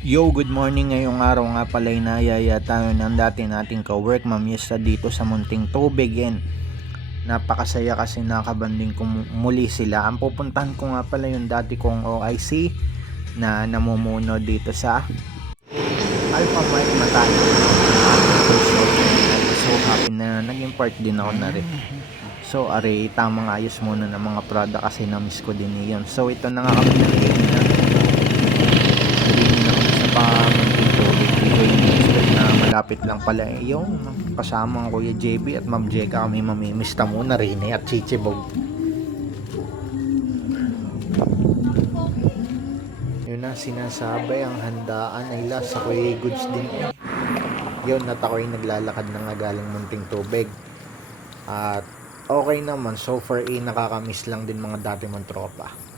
Yo, good morning. Ngayong araw nga pala inayaya tayo ng dati nating ka-work mamiyesta dito sa Munting Tubig and napakasaya kasi nakabanding ko muli sila. Ang pupuntahan ko nga pala yung dati kong OIC na namumuno dito sa Alpha Mike Matano. So happy na naging part din ako na rin. So are tamang ayos muna ng mga product kasi na-miss ko din yun. So ito na nga kami ng game na pamunting tubig. Hindi ko in-expect na malapit lang pala yung kasama ang Kuya JB at Ma'am Jeka kami mamimista muna Rene at Chichibog. Yun ang sinasabay, ang handaan ay last sa Kuya Goods din yun at ako'y naglalakad na nga galing Munting Tubig at okay naman so far nakakamiss lang din mga dati mong tropa.